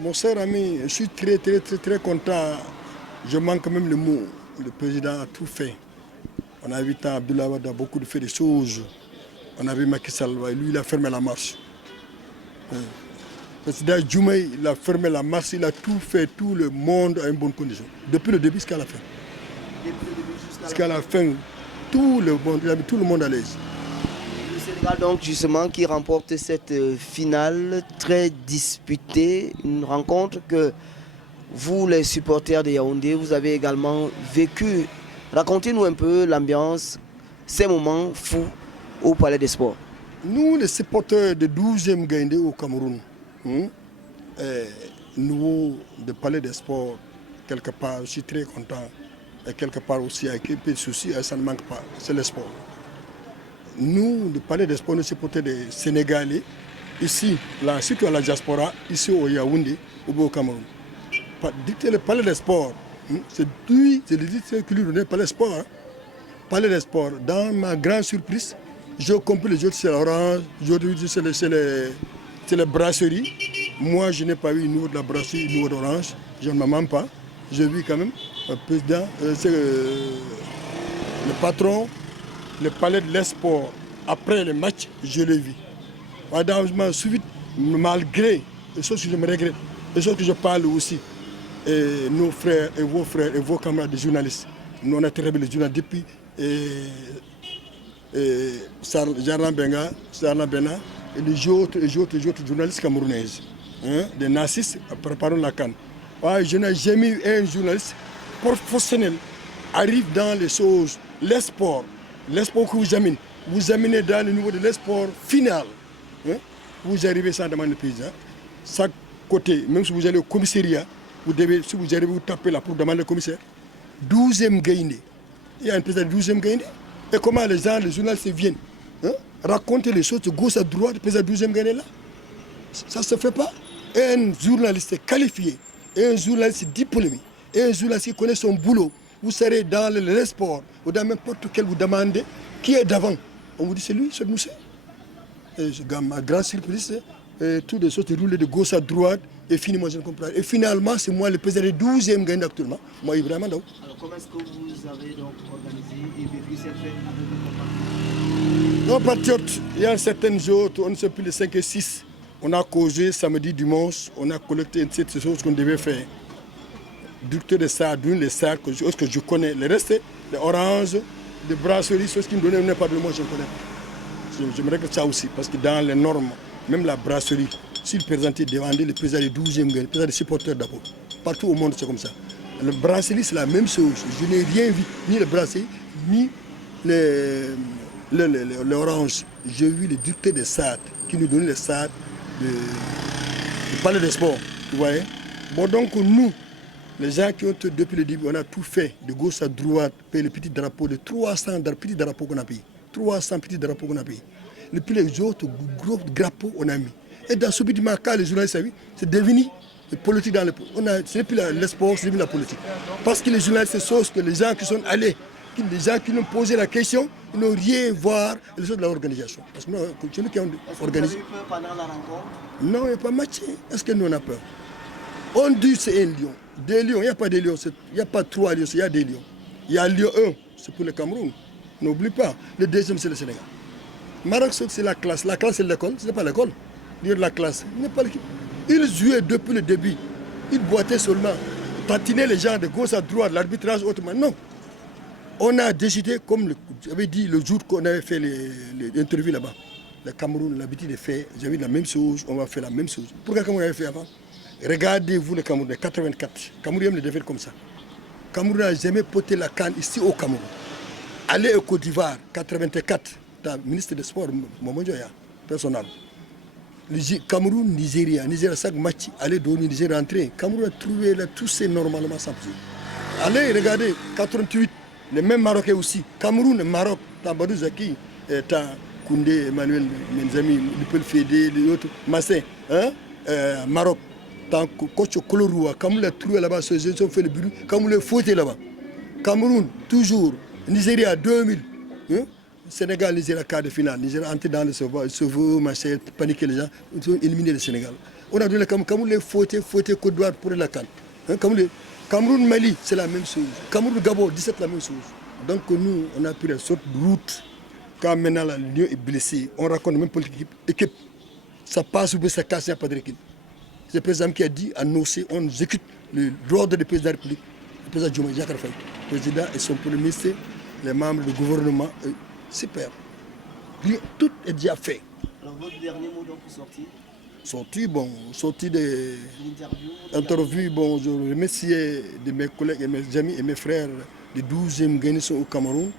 Mon cher ami, je suis très content. Je manque même le mot. Le président a tout fait. On a vu Abdoulaye Wade a beaucoup de fait des choses. On a vu Macky Sall, lui il a fermé la marche. Le président Diomaye, il a fermé la marche, il a tout fait, tout le monde a une bonne condition. Depuis le début jusqu'à la fin. Jusqu'à la fin, tout le monde, il a mis tout le monde à l'aise. Le Sénégal donc justement qui remporte cette finale très disputée, une rencontre que vous les supporters de Yaoundé, vous avez également vécu. Racontez-nous un peu l'ambiance, ces moments fous au Palais des Sports. Nous les supporters de 12e Gaïndé au Cameroun, nous, de Palais des Sports, quelque part, je suis très content. Et quelque part aussi, avec un peu de soucis, ça ne manque pas, c'est le sport. Nous, le Palais des Sports, nous supporters des Sénégalais, ici, là, surtout à la diaspora, ici au Yaoundé, au Cameroun. Le Palais des Sports, c'est lui, c'est le dictateur qui lui donnait le Palais des Sports. Palais des Sports, dans ma grande surprise, j'ai compris les autres, c'est l'orange, aujourd'hui c'est les brasseries. Moi, je n'ai pas vu une niveau de la brasserie, une niveau d'orange, je ne m'en mens pas. J'ai vu quand même le président, le patron, le Palais de l'Esport. Après le match, je l'ai vu. Ensuite, malgré les choses que je me regrette, les choses que je parle aussi, et nos frères et vos camarades de journalistes, nous on a travaillé les journalistes depuis Jarlan Benga, Jarlan Bena et les autres journalistes camerounaises, des nazistes préparant la canne. Je n'ai jamais eu un journaliste professionnel arrive dans les choses, les sports que vous amenez dans le niveau de l'esport final. Vous arrivez sans demander le président. Chaque côté, même si vous allez au commissariat, si vous arrivez, vous tapez là pour demander le commissaire. 12e Gaïndé. Il y a un président de 12e Gaïndé. Et comment les journalistes viennent raconter les choses de gauche à droite, le président de 12e Gaïndé là. Ça ne se fait pas. Un journaliste qualifié, un journaliste diplômé, un journaliste qui connaît son boulot, vous serez dans le sport ou dans n'importe quel, vous demandez qui est d'avant. On vous dit c'est lui, c'est nous. Et ma grande surprise, toutes les choses roulent de gauche à droite et finalement je ne comprends pas. Et finalement, c'est moi le président du 12e Gaïndé actuellement, moi Ibrahima Ndao. Alors comment est-ce que vous avez donc organisé et vécu cette fête avec vos compatriotes? Nos patriotes, il y a certaines autres, on ne sait plus les 5 et 6. On a causé samedi, dimanche, on a collecté ces choses qu'on devait faire. Directeur de ça, les sacs, que je connais. Le reste, les oranges, les brasseries, choses qui me donnaient pas de moi, je ne connais pas. Je me regrette ça aussi, parce que dans les normes, même la brasserie, s'il présentait, demandait le président du 12e Gaïndé, le président des supporters d'abord. Partout au monde, c'est comme ça. Le brasserie, c'est la même chose. Je n'ai rien vu, ni le brasserie, ni l'orange. J'ai vu le directeur des SAD, qui nous donnait les SAD du Palais des Sports. Vous voyez? Bon, donc nous, les gens qui ont depuis le début, on a tout fait, de gauche à droite, payer les petits drapeaux, de 300 petits drapeaux qu'on a payés. 300 petits drapeaux qu'on a payés. Et puis les autres gros drapeaux, on a mis. Et dans ce petit cas, les journalistes, c'est devenu politique dans le pays. Ce n'est plus le sport, c'est devenu la politique. Parce que les journalistes, c'est que les gens qui sont allés, les gens qui nous ont posé la question, ils n'ont rien voir les autres de l'organisation. Parce que nous, c'est nous qui avons organisé. Vous avez eu peur pendant la rencontre? Non, il n'y a pas match. Est-ce que nous on a peur? On dit c'est un lion. Des lions, il n'y a pas de lions. Il n'y a pas 3 lions, il y a des lions. Il y a lion 1, c'est pour le Cameroun. N'oublie pas. Le deuxième, c'est le Sénégal. Maroc, c'est la classe. La classe, c'est l'école. Ce n'est pas l'école. Dire la classe, ce n'est pas l'équipe. Ils jouaient depuis le début. Ils boitaient seulement. Patinaient les gens de gauche à droite, l'arbitrage autrement. Non. On a décidé, comme j'avais dit le jour qu'on avait fait les interviews là-bas, le Cameroun, l'habitude de faire, j'avais dit la même chose, on va faire la même chose. Pourquoi Cameroun avait fait avant? Regardez-vous le Cameroun de 84. Cameroun aime les défaites comme ça. Cameroun n'a jamais porté la canne ici au Cameroun. Allez au Côte d'Ivoire, 84, le ministre des Sports, Momo Dioya, personnel. Cameroun, Nigeria, chaque match, allez donner Nigeria rentrer. Cameroun a trouvé là, tout c'est normalement sans plus. Allez, regardez, 88, les mêmes Marocains aussi. Cameroun, Maroc, Tabadou Zaki, Koundé, Emmanuel, mes amis, Lipel Fédé, les autres, Massin, Maroc. Tant que coach Coloroua, Cameroun a trouvé là-bas, ils ont fait le but, Cameroun a fouetté là-bas. Cameroun, toujours. Nigeria, 2000. Sénégal, Nigeria, quart de finale. Nigeria entré dans le sauveur, machin, paniquer les gens, ils ont éliminé le Sénégal. On a donné le Cameroun les fautés Côte d'Ivoire pour la CAN. Hein, Cameroun, Mali, c'est la même chose. Cameroun, Gabon, 17, la même chose. Donc nous, on a pris une sorte de route. Quand maintenant l'Union est blessée, on raconte même pour l'équipe. Ça passe ou bien ça casse, il n'y a pas d'équipe. C'est le président qui a dit à Nossé, on exécute l'ordre du président de la République, le président Diomaye Diakhar Faye. Le président et son premier ministre, les membres du gouvernement, super. Tout est déjà fait. Alors votre dernier mot donc pour sortir? Sorti de l'interview, bon, je remercie de mes collègues et mes amis et mes frères du 12e garnison au Cameroun.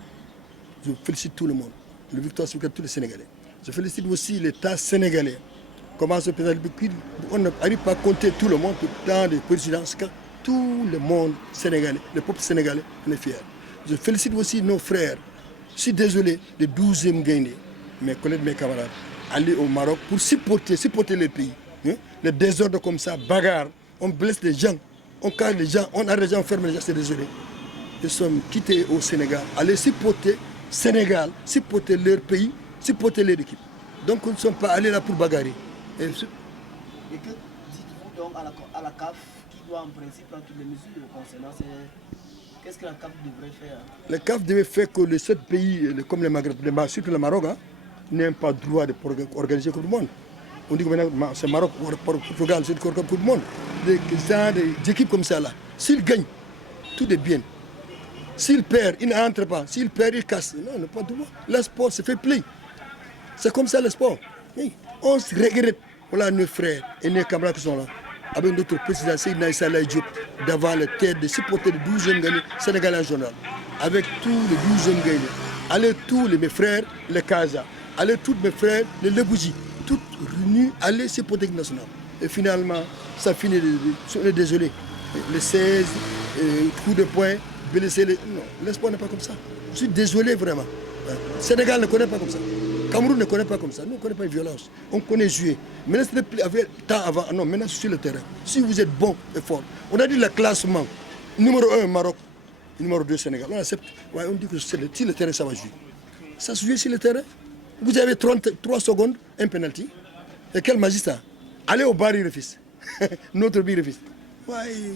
Je félicite tout le monde. La victoire sur tous les Sénégalais. Je félicite aussi l'État sénégalais. Comment ce président, on n'arrive pas à compter tout le monde, dans les présidents, tout le monde sénégalais, le peuple sénégalais, on est fiers. Je félicite aussi nos frères. Je suis désolé, le 12e Guinée, mes collègues, mes camarades, aller au Maroc pour supporter le pays. Hein? Les désordres comme ça, bagarre, on blesse les gens, on casse les gens, on arrête les gens, on ferme les gens, c'est désolé. Ils sont quittés au Sénégal, aller supporter Sénégal, supporter leur pays, supporter leur équipe. Donc nous ne sommes pas allés là pour bagarrer. Et que dites-vous donc à la CAF qui doit en principe prendre toutes les mesures concernant qu'est-ce que la CAF devrait faire? La CAF devait faire que les 7 pays, comme le Maghreb, surtout le Maroc, hein, n'ont pas le droit d'organiser comme le monde. On dit que maintenant c'est Maroc, Portugal, c'est comme le monde. Des équipes comme ça là. S'ils gagnent, tout est bien. S'ils perdent, ils n'entrent pas. S'ils perdent, ils cassent. Non, on n'a pas de droit. Le sport, c'est fait play. C'est comme ça le sport. Oui. On se regrette. Voilà nos frères et nos camarades qui sont là. Avec notre président Seydina Issa Laye Diop, d'avoir la tête de supporter le 12e Guinée sénégalais en journal. Avec tous les 12e Guinée. Allez tous mes frères, les Kaza. Allez tous mes frères, les Lebouji. Tous réunis, allez supporter l'équipe nationale. Et finalement, ça finit. On est désolé. Les 16 coups de poing, blessés. Non, le sport n'est pas comme ça. Je suis désolé vraiment. Le Sénégal ne connaît pas comme ça. Cameroun ne connaît pas comme ça. Nous, on ne connaît pas la violence. On connaît jouer. Maintenant, ce n'est plus avec temps avant. Non, maintenant, sur le terrain. Si vous êtes bon et fort. On a dit le classement. Numéro 1, Maroc. Numéro 2, Sénégal. On accepte. Ouais, on dit que sur le terrain, ça va jouer. Ça se joue sur le terrain. Vous avez 33 secondes, un penalty. Et quel magistrat? Allez au bar, il refuse. Notre bar, il refuse. Ouais,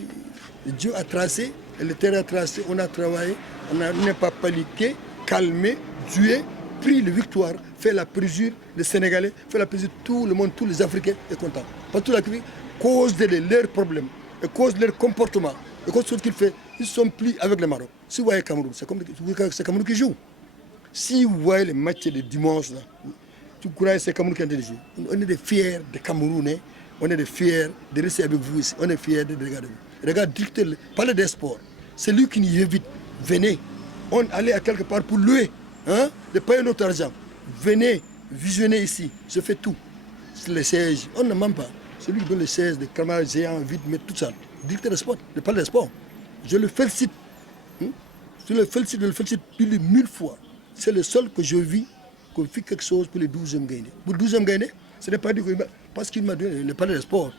Dieu a tracé, le terrain a tracé, on a travaillé, on n'a pas paniqué, calmé, tué, pris la victoire, fait la plaisir des Sénégalais, fait la plaisir de tout le monde, tous les Africains est content. Parce que l'Afrique, cause de leurs problèmes, et cause de leur comportement, et cause de ce qu'ils font, ils ne sont plus avec le Maroc. Si vous voyez Cameroun, c'est Cameroun qui joue. Si vous voyez les matchs de dimanche, là, tu crois que c'est Cameroun qui a joué. On est fiers des Camerounais, on est fiers de rester avec vous ici, on est fiers de regarder vous. Regarde, parlez des sports. C'est lui qui nous invite. Venez, on allait à quelque part pour louer, hein, de payer notre argent. Venez, visionnez ici, je fais tout. C'est les 16, on ne ment pas. C'est lui qui donne les 16, des camarades géants, vite, mais tout ça. Directeur des sports, je parle des sports. Je le félicite. Je le félicite plus de 1000 fois. C'est le seul que je vis qu'on fait quelque chose pour les 12e Guinée. Pour le 12e Guinée, ce n'est pas dit parce qu'il m'a donné, il ne parlait de sport.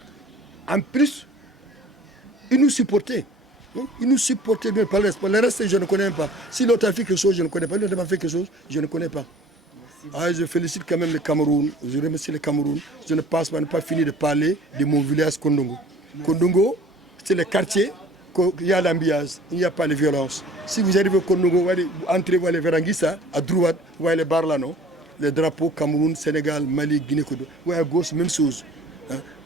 En plus, il nous supportait. Il nous supportait bien par le sport. Le reste, je ne connais pas. Si l'autre a fait quelque chose, je ne connais pas. L'autre a fait quelque chose, je ne connais pas. Je félicite quand même le Cameroun. Je remercie le Cameroun. Je ne pense pas, ne pas finir de parler de mon village Kondongo. Kondongo, c'est le quartier. Il y a l'ambiance, il n'y a pas de violence. Si vous arrivez au Kondongo, vous entrez, vous allez vers Anguissa, à droite, vous voyez les bars là, non? Les drapeaux Cameroun, Sénégal, Mali, Guinée, Côte d'Ivoire. Vous voyez à gauche, même chose.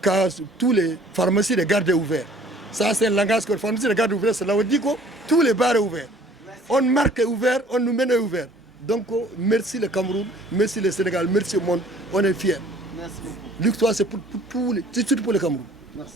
Car tous les pharmacies, les gardes ouverts. Ça, c'est le langage que les pharmacies, les gardes ouverts, c'est là où on dit que tous les bars sont ouverts. On marque ouvert, on nous mène ouvert. Donc, merci le Cameroun, merci le Sénégal, merci au monde. On est fiers. Merci beaucoup. L'histoire, c'est pour tous les, c'est surtout pour le Cameroun. Merci.